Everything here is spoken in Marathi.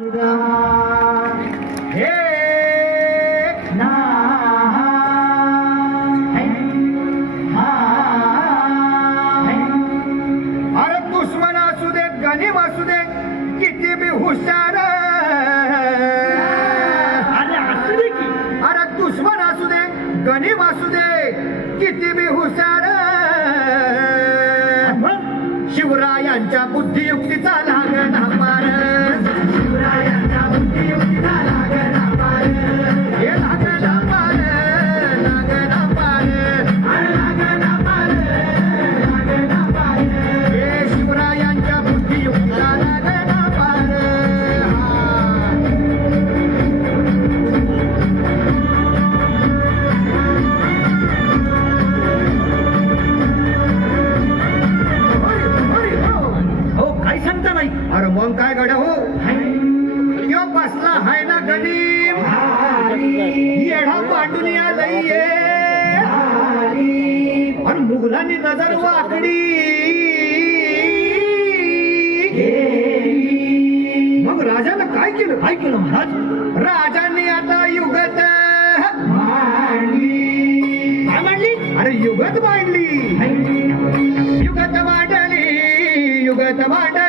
अरे दुश्मन असू दे गणिम असू दे किती बी हुशार अरे दुश्मन असू दे गणिम असू दे किती बी हुशार शिवरायांच्या बुद्धियुक्तीचा लागला पार शिवरायांच्या बुद्धियुक्तीचा लागला पार हे लागला पार लागला पार लागला पार लागला पार हे शिवरायांच्या बुद्धियुक्तीचा लागला पार अरे मग काय गड्या हो यो बसला हाय ना गणिम येढा पांडून आलंय आणि मुघलांनी नजर वाकडी मग राजानं काय केलं महाराज राजांनी आता युगत मांडली काय मांडली अरे युगत मांडली युगत मांडली युगत मांडली